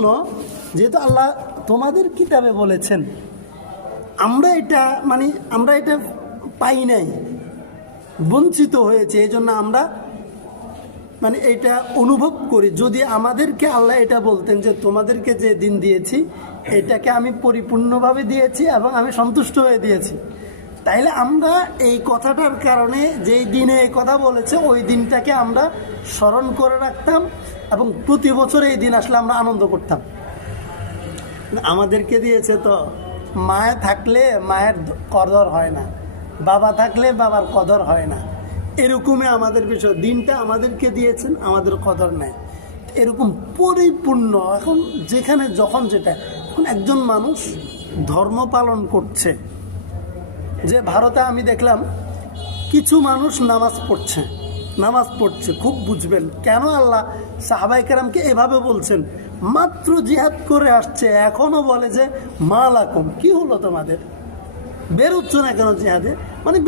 জন্য যেহেতু আল্লাহ তোমাদের কিতাবে বলেছেন, আমরা এটা পাই নাই, বঞ্চিত হয়েছে, এই জন্য আমরা এটা অনুভব করি। যদি আমাদেরকে আল্লাহ এটা বলতেন যে তোমাদেরকে যে দিন দিয়েছি এটাকে আমি পরিপূর্ণভাবে দিয়েছি এবং আমি সন্তুষ্ট হয়ে দিয়েছি, তাইলে আমরা এই কথাটার কারণে যেই দিনে এই কথা বলেছে ওই দিনটাকে আমরা স্মরণ করে রাখতাম এবং প্রতি বছর এই দিন আসলে আমরা আনন্দ করতাম। আমাদেরকে দিয়েছে তো মায়ে থাকলে মায়ের কদর হয় না, বাবা থাকলে বাবার কদর হয় না, এরকমই আমাদের বিষয়। দিনটা আমাদেরকে দিয়েছেন, আমাদের কদর নেই, এরকম পরিপূর্ণ। এখন যেখানে যখন যেটা, এখন একজন মানুষ ধর্ম পালন করছে, যে ভারতে আমি দেখলাম কিছু মানুষ নামাজ পড়ছে, খুব বুঝবেন কেন আল্লাহ সাহাবায়ে কেরামকে এভাবে বলছেন। মাত্র জিহাদ করে আসছে, এখনও বলে যে মা লাকুম, কি হলো তোমাদের, বেরোচ্ছ না কেন জিহাদে?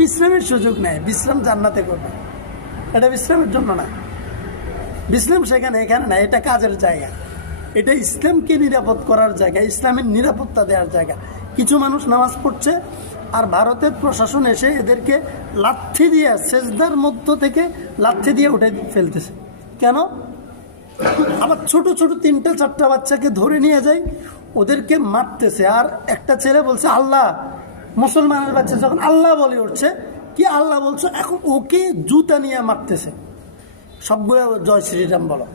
বিশ্রামের সুযোগ নেই, বিশ্রাম জান্নাতে করবে, এটা বিশ্রামের জন্য না, বিশ্রাম এখানে না, এটা কাজের জায়গা, এটা ইসলামকে নিরাপদ করার জায়গা, ইসলামের নিরাপত্তা দেওয়ার জায়গা। কিছু মানুষ নামাজ পড়ছে আর ভারতের প্রশাসন এসে এদেরকে লাথি দিয়ে, সেজদার মধ্য থেকে লাথি দিয়ে উঠে ফেলতেছে। কেন? আবার ছোট ছোট 3-4টা বাচ্চাকে ধরে নিয়ে যায়, ওদেরকে মারতেছে। আর একটা ছেলে বলছে আল্লাহ, মুসলমানের বাচ্চা যখন আল্লাহ বলে উঠছে, কি আল্লাহ বলছো, এখন ওকে জুতা নিয়ে মারতেছে। সবগুলো জয় শ্রীরাম বলো।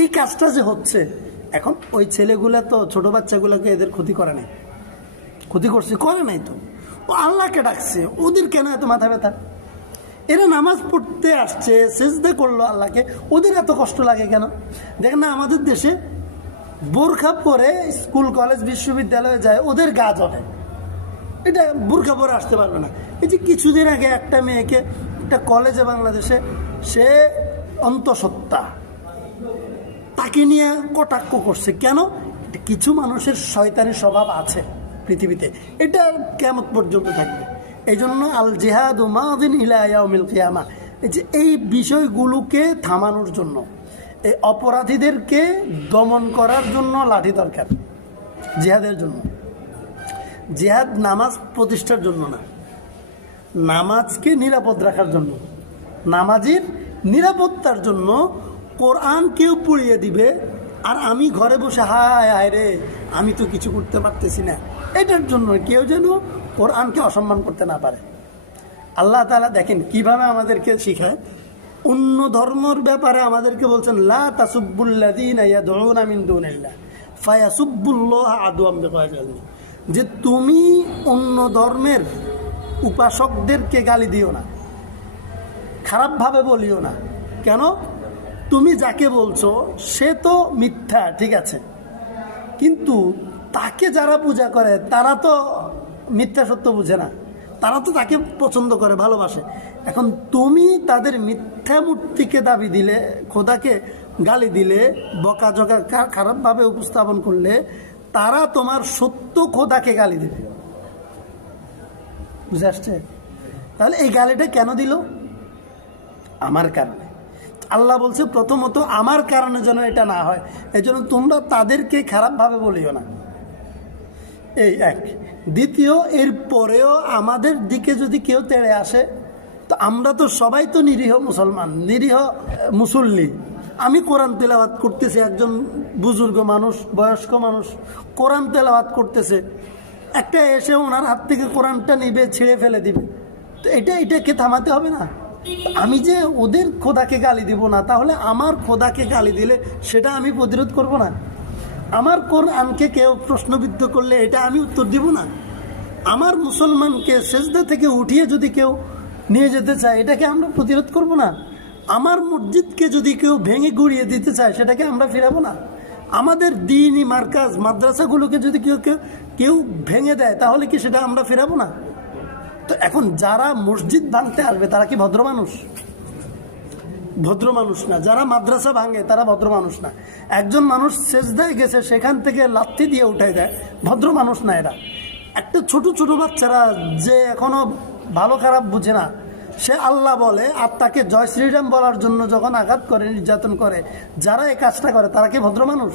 এই কাজটা যে হচ্ছে, এখন ওই ছেলেগুলা তো ছোট বাচ্চাগুলোকে এদের ক্ষতি করে নাই, ক্ষতি করছে করে নাই তো, ও আল্লাহকে ডাকছে, ওদের কেন এত মাথা ব্যথা? এরা নামাজ পড়তে আসছে, সেজদা করলো আল্লাহকে, ওদের এত কষ্ট লাগে কেন? দেখেন না, আমাদের দেশে বোরখা পরে স্কুল কলেজ বিশ্ববিদ্যালয়ে যায়, ওদের গা জ্বলে, এটা বোরখা পরে আসতে পারবে না। কিছুদিন আগে একটা মেয়েকে একটা কলেজে বাংলাদেশে, সে অন্তঃসত্ত্বা, তাকে নিয়ে কটাক্ষ করছে। কেন? কিছু মানুষের শয়তানি স্বভাব আছে পৃথিবীতে, এটা কিয়ামত পর্যন্ত থাকবে। এই জন্য আল জিহাদু মাদিন ইলা ইয়াউমিল কিয়ামা, এই বিষয়গুলোকে থামানোর জন্য, এই অপরাধীদেরকে দমন করার জন্য লাঠি দরকার, জিহাদের জন্য। জিহাদ নামাজ প্রতিষ্ঠার জন্য না, নামাজকে নিরাপদ রাখার জন্য, নামাজের নিরাপত্তার জন্য। কোরআন কেউ পড়িয়ে দিবে আর আমি ঘরে বসে হায় হায় রে, আমি তো কিছু করতে পারতেছি না, এটার জন্য কেউ যেন কোরআনকে অসম্মান করতে না পারে। আল্লাহ তাআলা দেখেন কিভাবে আমাদেরকে শিখায়। অন্য ধর্মের ব্যাপারে আমাদেরকে বলছেন লা তাসুব্বুল্লাযীনা ইয়াদউনা মিন দুনিল্লাহ ফায়াসুব্বুল্লাহা আদওয়াম বিগায়রি, যে তুমি অন্য ধর্মের উপাসকদেরকে গালি দিও না, খারাপভাবে বলিও না। কেন? তুমি যাকে বলছো সে তো মিথ্যা, ঠিক আছে, কিন্তু তাকে যারা পূজা করে তারা তো মিথ্যা সত্য বুঝে না, তারা তো তাকে পছন্দ করে, ভালোবাসে। এখন তুমি তাদের মিথ্যা মূর্তিকে দাবি দিলে, খোদাকে গালি দিলে, বকাঝকা খারাপভাবে উপস্থাপন করলে, তারা তোমার সত্য খোদাকে গালি দেবে। বুঝে আসছে? তাহলে এই গালিটা কেন দিল? আমার কারণে। আল্লাহ বলছে প্রথমত আমার কারণে যেন এটা না হয়, এই জন্য তোমরা তাদেরকে খারাপভাবে বলিও না। এই এক। দ্বিতীয়, এর পরেও আমাদের দিকে যদি কেউ তেড়ে আসে, তো আমরা তো সবাই তো নিরীহ মুসলমান, নিরীহ মুসল্লি। আমি কোরআন তেলাওয়াত করতেছি, একজন বুজুর্গ মানুষ, বয়স্ক মানুষ কোরআন তেলাওয়াত করতেছে, একটা এসে ওনার হাত থেকে কোরআনটা নিবে, ছিঁড়ে ফেলে দিবে, তো এটাকে থামাতে হবে না? আমি যে ওদের খোদাকে গালি দিব না, তাহলে আমার খোদাকে গালি দিলে সেটা আমি প্রতিরোধ করব না? আমার কোরআনকে কেউ প্রশ্নবিদ্ধ করলে এটা আমি উত্তর দিব না? আমার মুসলমানকে সেজদা থেকে উঠিয়ে যদি কেউ নিয়ে যেতে চায়, এটাকে আমরা প্রতিরোধ করব না? আমার মসজিদকে যদি কেউ ভেঙে গুড়িয়ে দিতে চায়, সেটাকে আমরা ফিরাবো না? আমাদের দ্বীনি মার্কাজ মাদ্রাসাগুলোকে যদি কেউ ভেঙে দেয়, তাহলে কি সেটা আমরা ফিরাবো না? তো এখন যারা মসজিদ ভাঙতে আসবে তারা কি ভদ্র মানুষ? ভদ্র মানুষ না। যারা মাদ্রাসা ভাঙে তারা ভদ্র মানুষ না। একজন মানুষ সেজদায় গেছে, সেখান থেকে লাথি দিয়ে উঠাই দেয়, ভদ্র মানুষ না এরা। একটা ছোট ছোট বাচ্চারা যে এখনো ভালো খারাপ বুঝে না, সে আল্লাহ বলে আর তাকে জয় শ্রীরাম বলার জন্য যখন আঘাত করে, নির্যাতন করে, যারা এই কাজটা করে তারা কি ভদ্র মানুষ?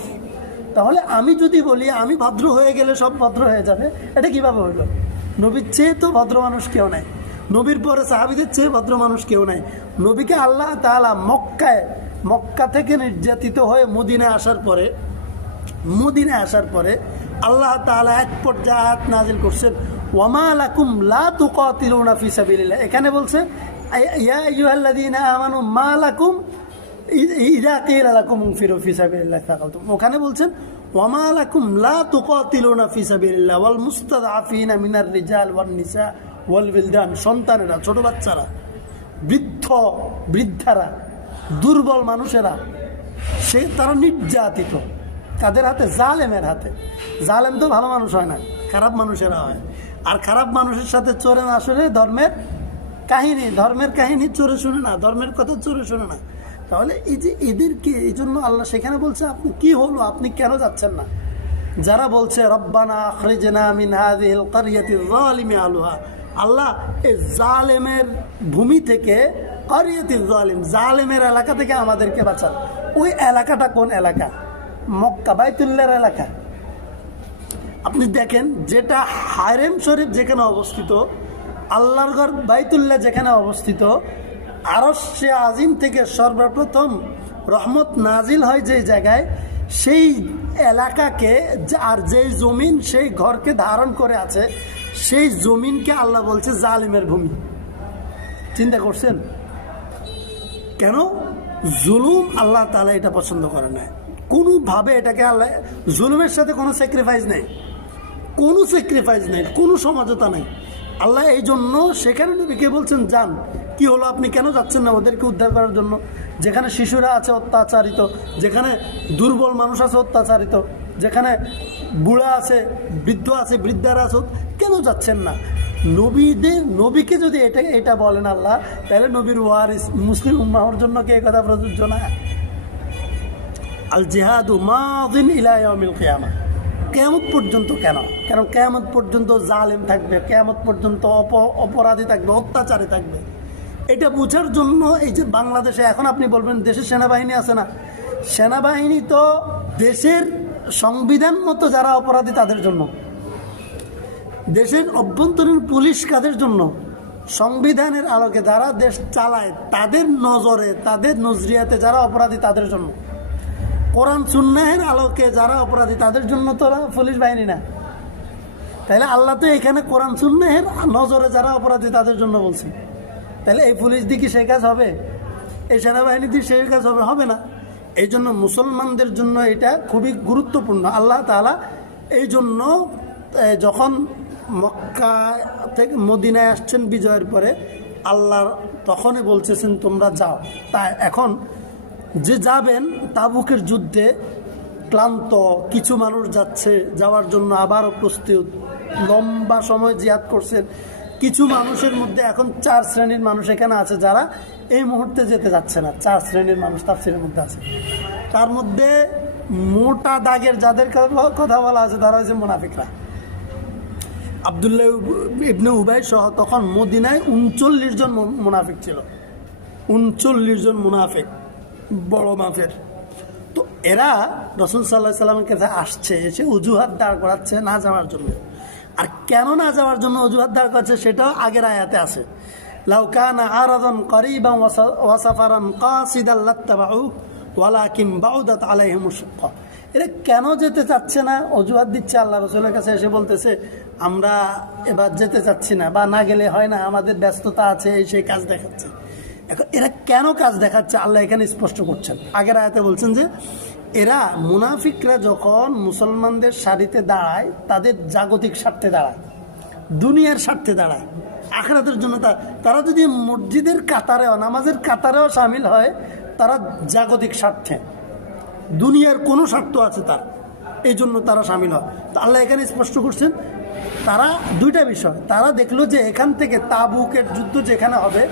তাহলে আমি যদি বলি আমি ভদ্র হয়ে গেলে সব ভদ্র হয়ে যাবে, এটা কিভাবে হইল? নবীর চেয়ে তো ভদ্র মানুষ কেউ নাই, নবীর পরে সাহাবীদের চেয়ে ভদ্র মানুষ কেউ নাই। নবীকে আল্লাহ তাআলা মক্কা থেকে নির্যাতিত হয়ে মদিনায় আসার পরে আল্লাহ তাআলা এক পর্যায়ে আয়াত নাযিল করছেন, ওয়ামা লাকুম লা তুকাতিলুনা ফি সাবিলিল্লাহ। এখানে বলছে ইয়া আইয়ুহাল্লাযীনা আমানু মা লাকুম ইযা কিলা লাকুম ইনফিরু ফি সাবিলিল্লাহ তাকালতুম। ওখানে বলছেন ওয়ামা লাকুম লা তুকাতিলুনা ফি সাবিলিল্লাহ ওয়াল মুস্তাদআফিনা মিনার রিজাল ওয়ান নিসা ওয়াল বিলদান। সন্তানেরা, ছোট বাচ্চারা, বৃদ্ধারা, দুর্বল মানুষেরা, তারা নির্যাতিত। তাদের হাতে? জালেমের হাতে। জালেম তো ভালো মানুষ হয় না, খারাপ মানুষেরা হয়। আর খারাপ মানুষের সাথে চোরে না শুনে ধর্মের কাহিনী চোরে শুনে না, ধর্মের কথা চোরে শুনে না। তাহলে এই যে এদেরকে, এই জন্য আল্লাহ সেখানে বলছে আপনি কি হলো, আপনি কেন যাচ্ছেন না? যারা বলছে রব্বানা আখরিজনা মিন হাযিহিল ক্বরিয়াতি যালিমি আহলুহা, আল্লাহ এই জালেমের ভূমি থেকে, ক্বরিয়াতি যালিম, জালেমের এলাকা থেকে আমাদেরকে বাঁচান। ওই এলাকাটা কোন এলাকা? মক্কা, বাইতুল্লাহর এলাকা। আপনি দেখেন, যেটা হারেম শরীফ যেখানে অবস্থিত, আল্লাহর ঘর বাইতুল্লাহ যেখানে অবস্থিত, আরশে আজিম থেকে সর্বপ্রথম রহমত নাজিল হয় যে জায়গায়, সেই এলাকাকে আর যেই জমিন সেই ঘরকে ধারণ করে আছে, সেই জমিনকে আল্লাহ বলছে জালিমের ভূমি। চিন্তা করছেন কেন? জুলুম আল্লাহ তাআলা এটা পছন্দ করে না কোনোভাবে। এটাকে আল্লাহ, জুলুমের সাথে কোনো স্যাক্রিফাইস নেই, কোনো সমঝোতা নেই। আল্লাহ এই জন্য সেখানে নবীকে বলছেন যান। কি হলো, আপনি কেন যাচ্ছেন না ওদেরকে উদ্ধার করার জন্য? যেখানে শিশুরা আছে অত্যাচারিত, যেখানে দুর্বল মানুষ আছে অত্যাচারিত, যেখানে বুড়া আছে, বৃদ্ধ আছে, বৃদ্ধারা আছে, কেন যাচ্ছেন না? নবীকে যদি এটা বলেন আল্লাহ, তাহলে নবীর ওয়ারিস মুসলিম উম্মাহর জন্য কি এই কথা প্রযোজ্য না? আল জিহাদু মাযিন ইলা ইয়াউমিল কিয়ামা। কিয়ামত পর্যন্ত কেন? কারণ কিয়ামত পর্যন্ত জালেম থাকবে, কিয়ামত পর্যন্ত অপরাধী থাকবে, অত্যাচারী থাকবে। এটা বোঝার জন্য এই যে বাংলাদেশে এখন আপনি বলবেন দেশের সেনাবাহিনী আছে না, সেনাবাহিনী তো দেশের সংবিধান মতো যারা অপরাধী তাদের জন্য। দেশের অভ্যন্তরীণ পুলিশ কাদের জন্য? সংবিধানের আলোকে যারা দেশ চালায়, তাদের নজরে, তাদের নজরিয়াতে যারা অপরাধী তাদের জন্য। কোরআন সুন্নাহের আলোকে যারা অপরাধী তাদের জন্য তো পুলিশ বাহিনী না। তাহলে আল্লাহ তো এখানে কোরআন সুন্নাহের নজরে যারা অপরাধী তাদের জন্য বলছে। তাহলে এই পুলিশ দিয়ে কি সেই কাজ হবে? এই সেনাবাহিনী দিয়ে সেই কাজ হবে না। এই জন্য মুসলমানদের জন্য এটা খুবই গুরুত্বপূর্ণ। আল্লাহ তাআলা এই জন্য যখন মক্কা থেকে মদিনায় আসছেন বিজয়ের পরে, আল্লাহ তখনই বলছেন তোমরা যাও। তাই এখন যে যাবেন তাবুকের যুদ্ধে ক্লান্ত কিছু মানুষ যাচ্ছে, যাওয়ার জন্য আবারও প্রস্তুত, লম্বা সময় জিহাদ করছেন। কিছু মানুষের মধ্যে এখন 4 শ্রেণীর মানুষ এখানে আছে যারা এই মুহূর্তে যেতে যাচ্ছে না। 4 শ্রেণীর মানুষ তাফসীরের মধ্যে আছে। তার মধ্যে মোটা দাগের যাদের কথা বলা আছে তারা হচ্ছে মুনাফিকরা। আব্দুল্লাহ ইবনে উবাই সহ তখন মদিনায় 39 জন মুনাফিক ছিল। 39 জন মুনাফিক, বড় মাফের। তো এরা রাসূল সাল্লাল্লাহু আলাইহি সাল্লামের কাছে আসছে, এসে অজুহাত দাঁড় করাচ্ছে না যাওয়ার জন্য। আর কেন না যাওয়ার জন্য অজুহাত দাঁড় করাচ্ছে সেটাও আগের আয়াতে আছে। লাউ কানা আরাদান করিবান ওয়া সাফারান কাসিদান লাত্তাবাউ ওয়ালাকিন বাউদাত আলাইহিমুশ শাক্কা। এরা কেন যেতে চাচ্ছে না? অজুহাত দিচ্ছে আল্লাহ রাসূলের কাছে, এসে বলতেছে আমরা এবার যেতে চাচ্ছি না, বা না গেলে হয় না, আমাদের ব্যস্ততা আছে, এই সেই কাজ দেখাচ্ছে। এখন এরা কেন কাজ দেখাচ্ছে আল্লাহ এখানে স্পষ্ট করছেন। আগের আয়াতে বলছেন যে এরা মুনাফিকরা যখন মুসলমানদের সারিতে দাঁড়ায়, তাদের জাগতিক স্বার্থে দাঁড়ায়, দুনিয়ার স্বার্থে দাঁড়ায়, আখিরাতের জন্য। তারা যদি মসজিদের কাতারেও, নামাজের কাতারেও শামিল হয়, তারা জাগতিক স্বার্থে, দুনিয়ার কোনো স্বার্থ আছে তার, এই জন্য তারা শামিল হয়। তো আল্লাহ এখানে স্পষ্ট করছেন তারা দুইটা বিষয়। তারা দেখলো যে এখান থেকে তাবুকের যুদ্ধ যেখানে হবে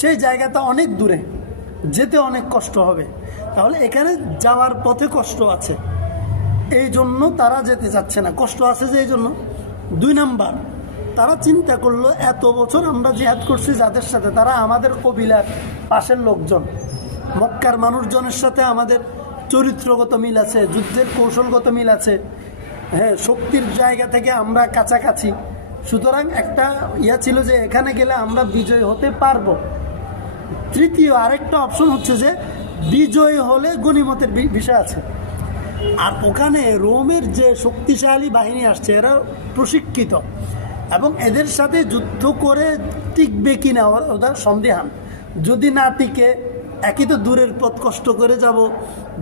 সেই জায়গাটা অনেক দূরে, যেতে অনেক কষ্ট হবে। তাহলে এখানে যাওয়ার পথে কষ্ট আছে, এই জন্য তারা যেতে চাচ্ছে না। কষ্ট আছে যে এই জন্য। 2 নাম্বার, তারা চিন্তা করলো এত বছর আমরা জিহাদ করছি যাদের সাথে, তারা আমাদের কবিলার পাশের লোকজন, মক্কার মানুষজনের সাথে আমাদের চরিত্রগত মিল আছে, যুদ্ধের কৌশলগত মিল আছে, হ্যাঁ, শক্তির জায়গা থেকে আমরা কাছাকাছি। সুতরাং একটা ছিল যে এখানে গেলে আমরা বিজয় হতে পারবো। তৃতীয় আরেকটা অপশন হচ্ছে যে বিজয় হলে গনিমতের বিষয় আছে। আর ওখানে রোমের যে শক্তিশালী বাহিনী আসছে এরা প্রশিক্ষিত, এবং এদের সাথে যুদ্ধ করে টিকবে কিনা ওদের সন্দেহান। যদি না টিকে, একই তো দূরের পথ, কষ্ট করে যাব,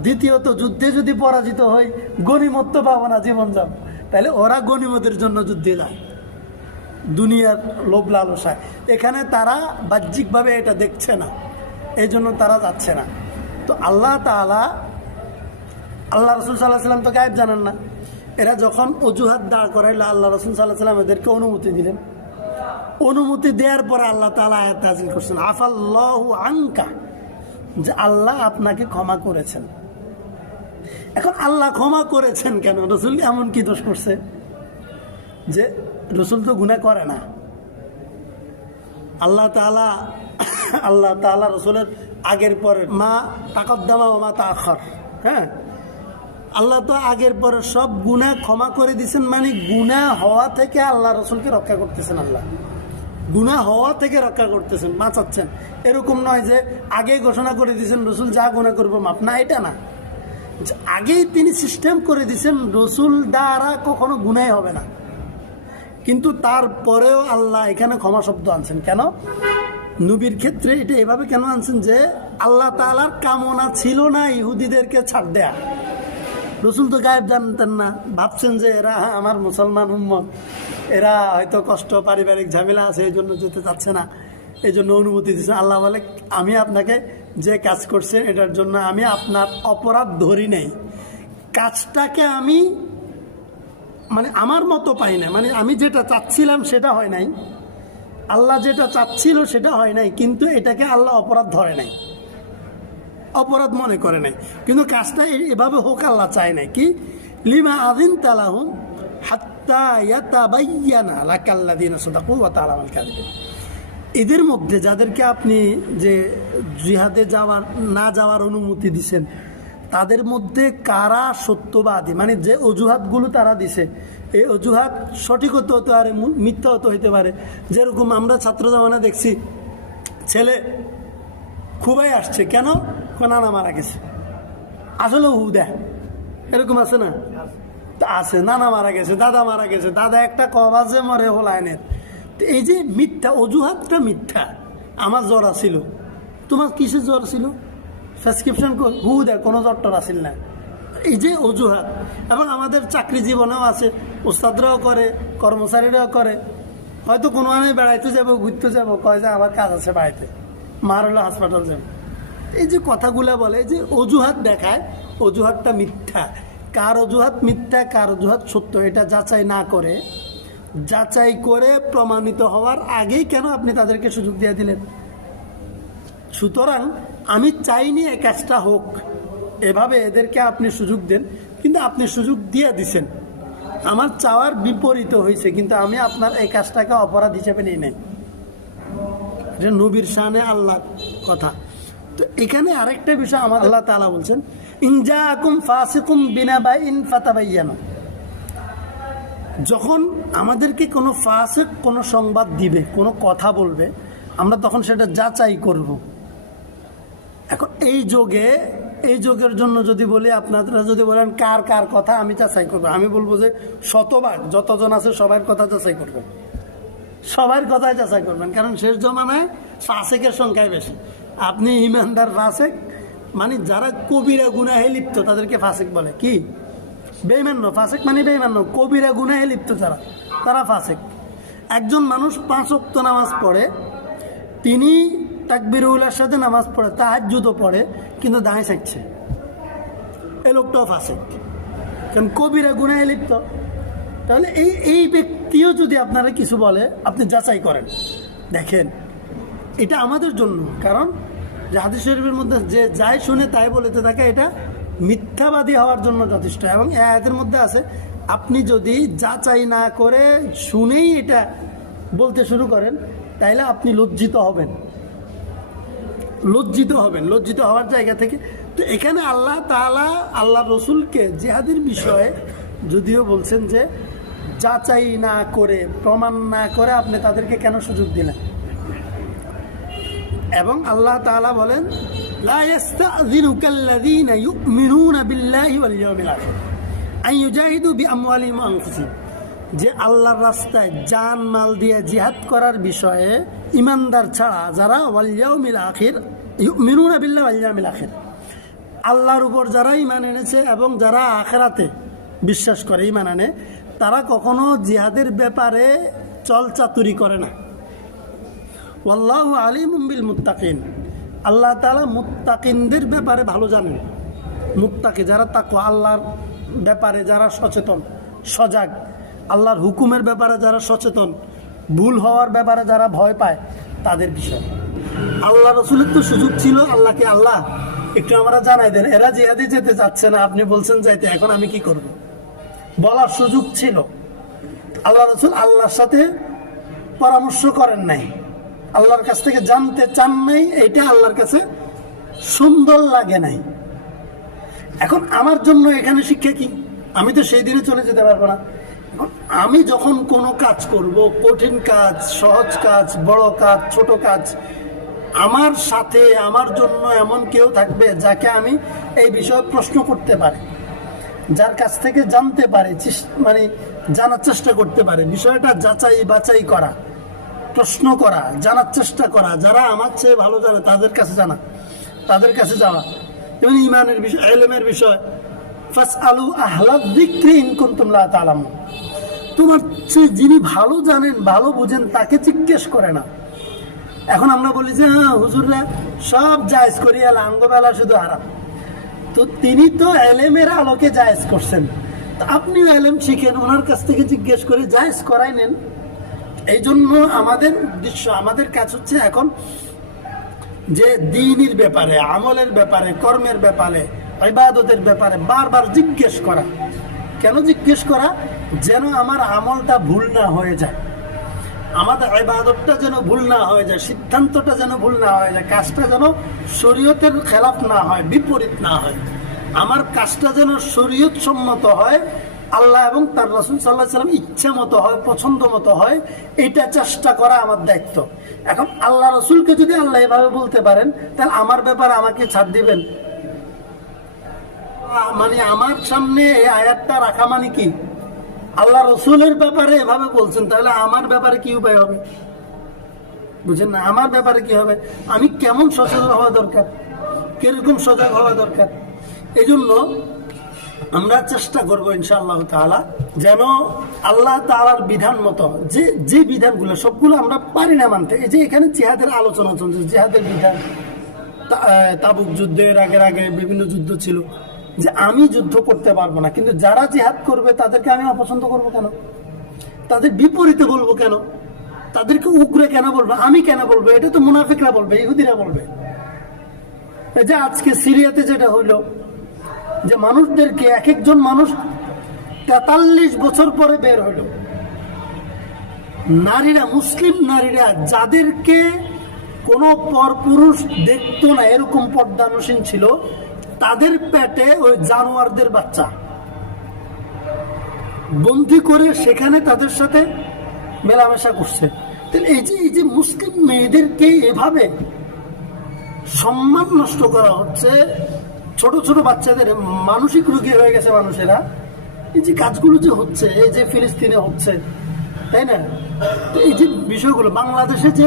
দ্বিতীয়ত যুদ্ধে যদি পরাজিত হয় গনিমত তো পাবো না, জীবন যাব। তাহলে ওরা গনিমতের জন্য যুদ্ধে যায়, দুনিয়ার লোভ লালসায়। এখানে তারা বাহ্যিকভাবে এটা দেখছে না, এই জন্য তারা যাচ্ছে না। তো আল্লাহ তাআলা, আল্লাহ রসুল সাল্লাহ সাল্লাম তো গায়েব জানান না। এরা যখন অজুহাত দাঁড় করাইলে আল্লাহ রসুল সাল্লাহ সাল্লাম এদেরকে অনুমতি দিলেন। অনুমতি দেওয়ার পরে আল্লাহ তাআলা আয়াত নাযিল করছেন, আফাল্লাহু আনকা, যে আল্লাহ আপনাকে ক্ষমা করেছেন। এখন আল্লাহ ক্ষমা করেছেন কেন? রসুল এমন কি দোষ করছে যে রসুল তো গুনাহ করে না? আল্লাহ তাআলা রসুলের আগের পরে মা তাকদ্দামা ওয়া মা তাআখার, হ্যাঁ, আল্লাহ তো আগের পরে সব গুনাহ ক্ষমা করে দিয়েছেন। মানে গুনাহ হওয়া থেকে আল্লাহ রসুলকে রক্ষা করতেছেন, আল্লাহ গুনাহ হওয়া থেকে রক্ষা করতেছেন, বাঁচাচ্ছেন। এরকম নয় যে আগেই ঘোষণা করে দিয়েছেন রসুল যা গুনাহ করবো মাপ, না, এটা না। আগেই তিনি সিস্টেম করে দিয়েছেন রসুল দ্বারা কখনো গুনাহ হবে না। কিন্তু তারপরেও আল্লাহ এখানে ক্ষমা শব্দ আনছেন কেন? নবীর ক্ষেত্রে এটা এভাবে কেন আনছেন যে আল্লাহ তাআলার কামনা ছিল না ইহুদিদেরকে ছাড় দেয়া। রসুল তো গায়েব জানতেন না, ভাবছেন যে এরা আমার মুসলমান উম্মত, এরা হয়তো কষ্ট, পারিবারিক ঝামেলা আছে, এই জন্য যেতে চাচ্ছে না, এই জন্য অনুমতি দিচ্ছেন। আল্লাহ বলে, আমি আপনাকে যে কাজ করছেন এটার জন্য আমি আপনার অপরাধ ধরি নাই, কাজটাকে আমি মানে আমার মতো পাই না, মানে আমি যেটা চাচ্ছিলাম সেটা হয় নাই, আল্লাহ যেটা চাচ্ছিল সেটা হয় নাই, কিন্তু এটাকে আল্লাহ অপরাধ ধরে নাই, অপরাধ মনে করে নাই। কিন্তু কাজটা এভাবে হোক আল্লাহ চায় নাই। কি লিমা আযিনতা লাহুম হাত্তা ইয়াতাবায়্যানা লাকাল্লাযীনা সাদাকু ওয়া তা'লামুল কাযিবিন। এদের মধ্যে যাদেরকে আপনি যে জিহাদে না যাওয়ার অনুমতি দিছেন, তাদের মধ্যে কারা সত্যবাদী, মানে যে অজুহাতগুলো তারা দিছে, এই অজুহাত সঠিক হতে হতে পারে, মিথ্যা হতে পারে। যেরকম আমরা ছাত্র জামানা দেখছি, ছেলে খুবই আসছে, কেন? নানা মারা গেছে, আসলে হুদা, এরকম আছে না? আছে, নানা মারা গেছে, দাদা মারা গেছে, দাদা একটা কবাজে মরে হোলায়নের। তো এই যে মিথ্যা, অজুহাতটা মিথ্যা। আমার জ্বর আসিল, তোমার কিসের জ্বর ছিল? প্রেসক্রিপশন হুদা, কোনো জ্বরটার আসিল না। এই যে অজুহাত, এবং আমাদের চাকরি জীবনেও আছে, ওস্তাদরাও করে, কর্মচারীরাও করে। হয়তো কোনো আমি বেড়াইতে যাবো, ঘুরতে যাবো, কয় যে আমার কাজ আছে বাড়িতে, মার হলো হাসপাতাল যাবো। এই যে কথাগুলো বলে, এই যে অজুহাত দেখায়, অজুহাতটা মিথ্যা। কার অজুহাত মিথ্যা, কার অজুহাত সত্য, এটা যাচাই করে প্রমাণিত হওয়ার আগেই কেন আপনি তাদেরকে সুযোগ দিয়ে দিলেন? সুতরাং আমি চাইনি এই কাজটা হোক, এভাবে এদেরকে আপনি সুযোগ দেন, কিন্তু আপনি সুযোগ দিয়ে দিছেন, আমার চাওয়ার বিপরীত হয়েছে, কিন্তু আমি আপনার এই কাজটাকে অপরাধ হিসেবে নিই নাই। এটা নবীর শানে আল্লাহর কথা। তো এখানে আরেকটা বিষয় আমার আল্লাহ তাআলা বলছেন, ইন জাআকুম ফাসিকুম বিনাবাইন ফাতাবায়্যানু। যখন আমাদেরকে কোনো ফাসিক কোনো সংবাদ দিবে, কোনো কথা বলবে, আমরা তখন সেটা যাচাই করব। এখন এই যুগের জন্য যদি বলি, আপনারা যদি বলেন কার কথা আমি যাচাই করবো, আমি বলবো যে শতভাগ যতজন আছে সবার কথা যাচাই করবেন, সবার কথাই যাচাই করবেন। কারণ শেষ জমানায় ফাসিকের সংখ্যাই বেশি। আপনি ইমানদার ফাসিক, মানে যারা কবিরা গুনাহে লিপ্ত তাদেরকে ফাসিক বলে। কি বেঈমান? ফাসিক মানে বেঈমান, কবিরা গুনাহে লিপ্ত তারা ফাসিক। একজন মানুষ 5 ওয়াক্ত নামাজ পড়ে, তিনি তাকবীরুলের সাথে নামাজ পড়ে, তাহাজ্জুদও পড়ে, কিন্তু দাঁড়িয়ে থাকছে, এই লোকটাও ফাসিক, কারণ কবিরা গুনাহে লিপ্ত। তাহলে এই ব্যক্তিও যদি আপনারা কিছু বলে, আপনি যাচাই করেন, দেখেন এটা আমাদের জন্য। কারণ যে হাদিস শরীফের মধ্যে যে যাই শুনে তাই বলতে থাকে, এটা মিথ্যাবাদী হওয়ার জন্য যথেষ্ট। এবং এই আয়াতের মধ্যে আছে, আপনি যদি যাচাই না করে শুনেই এটা বলতে শুরু করেন, তাইলে আপনি লজ্জিত হবেন। লজ্জিত হওয়ার জায়গা থেকে তো এখানে আল্লাহ তাআলা আল্লাহ রসুলকে জিহাদের বিষয়ে যদিও বলছেন যে যাচাই না করে প্রমাণ না করে আপনি তাদেরকে কেন সুযোগ দিলেন, এবং আল্লাহ তাআলা বলেন লা ইস্তাযিনুকাল্লাযীনা ইউমিনুনা বিল্লাহি ওয়াল ইয়াউমিল আখির আন ইউজাহিদু বিআমওয়ালিহিম ওয়া আনফুসিহিম, যে আল্লাহর রাস্তায় জান মাল দিয়ে জিহাদ করার বিষয়ে ইমানদার ছাড়া যারা ওয়াল ইয়াউমিল আখির ইউমিনুনা বিল্লাহি ওয়াল ইয়াউমিল আখির, আল্লাহর উপর যারা ঈমান এনেছে এবং যারা আখিরাতে বিশ্বাস করে ঈমান আনে, তারা কখনো জিহাদের ব্যাপারে চলচাতুরি করে না। ওয়াল্লাহু আলিমুম বিল মুত্তাকিন, আল্লাহ তাআলা মুত্তাকিনদের ব্যাপারে ভালো জানেন। মুত্তাকি যারা তাকওয়া, আল্লাহর ব্যাপারে যারা সচেতন সজাগ, আল্লাহর হুকুমের ব্যাপারে যারা সচেতন, ভুল হওয়ার ব্যাপারে যারা ভয় পায়, তাদের বিষয়। আল্লাহ রসুলের তো সুযোগ ছিল আল্লাহকে, আল্লাহ একটু আমরা জানাই দেন, এরা জিহাদে যেতে চাচ্ছে না, আপনি বলছেন যাইতে, এখন আমি কি করব, বলার সুযোগ ছিল। আল্লাহ রসুল আল্লাহর সাথে পরামর্শ করেন নাই, আল্লাহর কাছ থেকে জানতে চান নাই, এইটা আল্লাহর কাছে সুন্দর লাগে নাই। এখন আমার জন্য এখানে শিক্ষা কি? আমি তো সেই দিনে চলে যেতে পারবো না। আমি যখন কোনো কাজ করব, কঠিন কাজ, সহজ কাজ, বড় কাজ, ছোট কাজ, আমার সাথে আমার জন্য এমন কেউ থাকবে যাকে আমি এই বিষয়ে প্রশ্ন করতে পারি, যার কাছ থেকে জানতে পারে, মানে জানার চেষ্টা করতে পারে, বিষয়টা যাচাই বাছাই করা, প্রশ্ন করা, জানার চেষ্টা করা, যারা আমার চেয়ে ভালো জানে তাদের কাছে জানা, তাদের কাছে যাওয়া। যেমন ইমানের বিষয়, ইলমের বিষয়, ফাসআলু আহলায যিকরি ইন কুনতুম লা তা'লামুন, তোমার চেয়ে যিনি ভালো জানেন, ভালো বুঝেন, তাকে জিজ্ঞেস করে না। এখন আমরা বলি যে হ্যাঁ হুজুররা সব জায়েজ করিয়া আঙ্গবেলা শুধু হারাম, তো তিনি তো এলেমের আলোকে জায়েজ করছেন, তো আপনিও এলেম শিখেন, ওনার কাছ থেকে জিজ্ঞেস করে জায়েজ করাই নেন। এই জন্য আমাদের উদ্দেশ্য, আমাদের কাজ হচ্ছে এখন যে দ্বীনের ব্যাপারে, আমলের ব্যাপারে, কর্মের ব্যাপারে, ইবাদতের ব্যাপারে বারবার জিজ্ঞেস করা। কেন জিজ্ঞেস করা? যেন আমার আমলটা ভুল না হয়ে যায়, আমাদের ইবাদতটা যেন ভুল না হয়ে যায়, সিদ্ধান্তটা যেন ভুল না হয়ে যায়, কাজটা যেন শরীয়তের খেলাফ না হয়, বিপরীত না হয়, আমার কাজটা যেন শরীয়ত সম্মত হয়, আল্লাহ এবং তার রাসূল সাল্লাল্লাহু আলাইহি ওয়াসাল্লাম ইচ্ছা মতো হয়, পছন্দ মতো হয়, এটা চেষ্টা করা আমার দায়িত্ব। এখন আল্লাহ রাসূলকে যদি আল্লাহ এভাবে বলতে পারেন, তাহলে আমার ব্যাপারে আমাকে ছাড় দিবেন? মানে আমার সামনে এই আয়াতটা রাখা মানে কি? আল্লাহ রসুলের ব্যাপারে এভাবে বলছেন, তাহলে আমার ব্যাপারে কি উপায় হবে? বুঝেন না, আমার ব্যাপারে কি হবে? আমি কেমন সচেতন হওয়া দরকার, কিরকম সজাগ হওয়া দরকার। এই জন্য আমরা চেষ্টা করবো ইনশাআল্লাহ তাআলা যেন আল্লাহ তাআলার বিধান মতো যে বিধানগুলো, সবগুলো আমরা পারি না মানতে। এই যে এখানে জিহাদের আলোচনা চলছে, জিহাদের বিধান, তাবুক যুদ্ধের আগে বিভিন্ন যুদ্ধ ছিল, যে আমি যুদ্ধ করতে পারবো না, কিন্তু যারা জিহাদ করবে তাদেরকে আমি অপছন্দ করবো কেন? তাদের বিপরীতে বলবো কেন? তাদেরকে উগ্রে কেন বলবো? আমি কেন বলবো? এটা তো মুনাফিকরা বলবে, ইহুদিরা বলবে। এই যে আজকে সিরিয়াতে যেটা হইলো, যে মানুষদেরকে এক একজন মানুষ 43 বছর পরে বের হইল, নারীরা, মুসলিম নারীরা, যাদেরকে কোনো পরপুরুষ দেখতো না, এরকম পর্দানসীন ছিল, তাদের পেটে ওই জানোয়ারদের বাচ্চা বন্দি করে সেখানে তাদের সাথে মেলামেশা করছে। এই যে মুসলিম মেয়েদেরকে এভাবে সম্মান নষ্ট করা হচ্ছে, ছোট ছোট বাচ্চাদের, মানসিক রোগী হয়ে গেছে মানুষেরা, এই যে কাজগুলো যে হচ্ছে, এই যে ফিলিস্তিনে হচ্ছে, তাই না? এই যে বিষয়গুলো বাংলাদেশে যে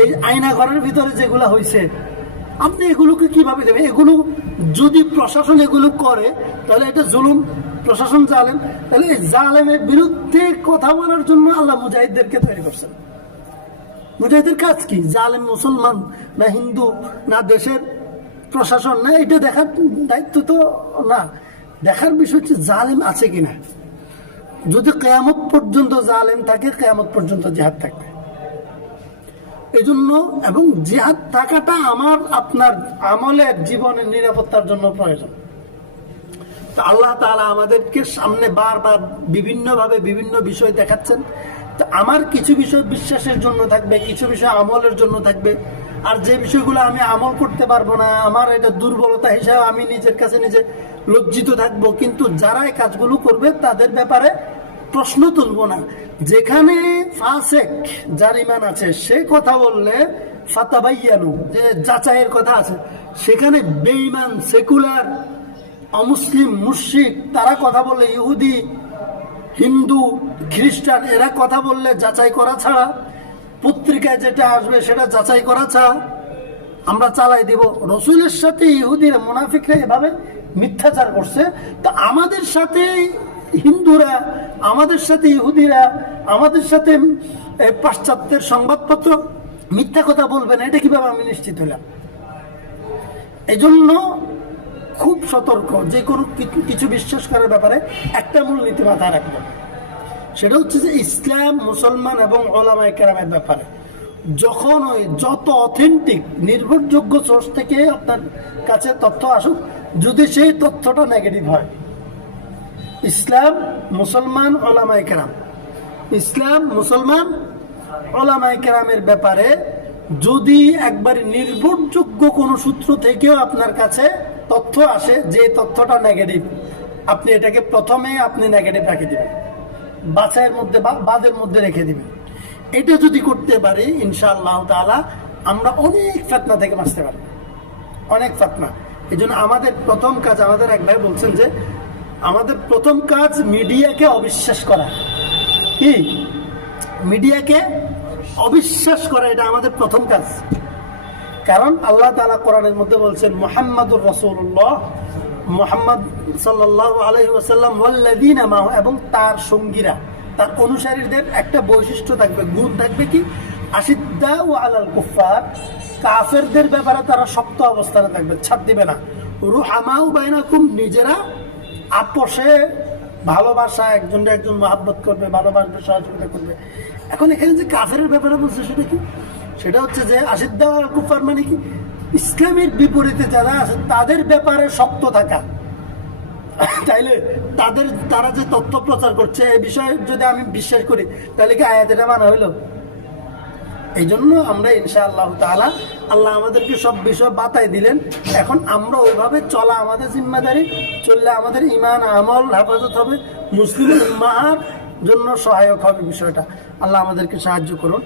এই আয়না ঘরের ভিতরে যেগুলো হয়েছে, আপনি এগুলোকে কিভাবে দেবেন? এগুলো যদি প্রশাসন এগুলো করে তাহলে এটা জুলুম, প্রশাসন জালেম। তাহলে এই জালেমের বিরুদ্ধে কথা বলার জন্য আল্লাহ মুজাহিদদেরকে তৈরি করছেন। মুজাহিদের কাজ কি? জালেম মুসলমান না হিন্দু না দেশের প্রশাসন না, এটা দেখার দায়িত্ব তো না। দেখার বিষয় হচ্ছে জালেম আছে কিনা। যদি কিয়ামত পর্যন্ত জালেম থাকে, কিয়ামত পর্যন্ত জিহাদ থাকবে। এজন্য এবং জিহাদ থাকাটা আমার আপনার আমলের জীবনের নিরাপত্তার জন্য প্রয়োজন। তো আল্লাহ তাআলা আমাদেরকে সামনে বারবার বিভিন্নভাবে বিভিন্ন বিষয় দেখাচ্ছেন। তো আমার কিছু বিষয় বিশ্বাসের জন্য থাকবে, কিছু বিষয় আমলের জন্য থাকবে। আর যে বিষয়গুলো আমি আমল করতে পারবো না, আমার এটা দুর্বলতা হিসাবে আমি নিজের কাছে নিজে লজ্জিত থাকবো, কিন্তু যারা এই কাজগুলো করবে তাদের ব্যাপারে প্রশ্ন তুলবো না। যেখানে ফাসেক, যার ইমান আছে, সে কথা বললে ফাতাবাইয়ানু, যে যাচাইয়ের কথা আছে, সেখানে বেঈমান, সেকুলার, অমুসলিম, মুশরিক তারা কথা বললে, ইহুদি, হিন্দু, খ্রিস্টান এরা কথা বললে যাচাই করা ছাড়া, পত্রিকায় যেটা আসবে সেটা যাচাই করা ছাড়া আমরা চালাই দিব। রসুলের সাথে ইহুদিরা, মুনাফিকরা এভাবে মিথ্যাচার করছে, তো আমাদের সাথে হিন্দুরা, আমাদের সাথে ইহুদিরা, আমাদের সাথে পাশ্চাত্যের সংবাদপত্র মিথ্যা কথা বলবে না, এটা কিভাবে আমি নিশ্চিত হলাম? এই জন্য খুব সতর্ক, যে কোনো কিছু বিশ্বাস করার ব্যাপারে একটা মূলনীতি মাথায় রাখবেন, সেটা হচ্ছে যে ইসলাম, মুসলমান এবং ওলামায়ে কেরামের ব্যাপারে যখন ওই যত অথেন্টিক নির্ভরযোগ্য সোর্স থেকে আপনার কাছে তথ্য আসুক, যদি সেই তথ্যটা নেগেটিভ হয়, ইসলাম, মুসলমান, ওলামায়ে কেরাম, ইসলাম, মুসলমান, ওলামায়ে কেরামের ব্যাপারে যদি একবার নির্ভরযোগ্য কোনো সূত্র থেকেও আপনার কাছে তথ্য আসে যে তথ্যটা নেগেটিভ, আপনি এটাকে প্রথমে আপনি নেগেটিভ রেখে দিবেন, বাছাইয়ের মধ্যে বা বাদের মধ্যে রেখে দিবেন। এটা যদি করতে পারি ইনশাআল্লাহ তাআলা আমরা অনেক ফিতনা থেকে বাঁচতে পারবো, অনেক ফিতনা। এই জন্য আমাদের প্রথম কাজ, আমাদের এক ভাই বলছেন যে আমাদের প্রথম কাজ মিডিয়াকে অবিশ্বাস করা। কি? মিডিয়াকে অবিশ্বাস করা, এটা আমাদের প্রথম কাজ। কারণ আল্লাহ তাআলা কোরআনের মধ্যে বলছেন, মুহাম্মাদুর রাসূলুল্লাহ, মুহাম্মদ সাল্লাল্লাহু আলাইহি ওয়াসাল্লাম ওয়াল্লাযীনা মাহু, এবং তার সঙ্গীরা, তার অনুসারীদের একটা বৈশিষ্ট্য থাকবে, গুণ থাকবে, কি? আশিদ্দাউ আলাল কুফার, কাফেরদের ব্যাপারে তারা শক্ত অবস্থানে থাকবে, ছাড় দিবে না। রুহামাউ বাইনাকুম, নিজেরা আপোষে ভালোবাসা, একজনকে একজন মহাব্বত করবে, ভালোবাসবে, সহযোগিতা করবে। এখন এখানে যে কাফেরের ব্যাপারে বলছে সেটা কি? সেটা হচ্ছে যে আশিদ্দাউ আলাল কুফার মানে কি? ইসলামের বিপরীতে যারা আছে তাদের ব্যাপারে শক্ত থাকা। তাইলে তারা যে তথ্য প্রচার করছে এই বিষয়ে যদি আমি বিশ্বাস করি, তাহলে কি আয়াত এটা মানা হইল? এই জন্য আমরা ইনশাআল্লাহ তাআলা, আল্লাহ আমাদেরকে সব বিষয় বাতাই দিলেন, এখন আমরা ওইভাবে চলা আমাদের জিম্মাদারি, চললে আমাদের ঈমান আমল হেফাজত হবে, মুসলিম উম্মাহর জন্য সহায়ক হবে বিষয়টা। আল্লাহ আমাদেরকে সাহায্য করুন।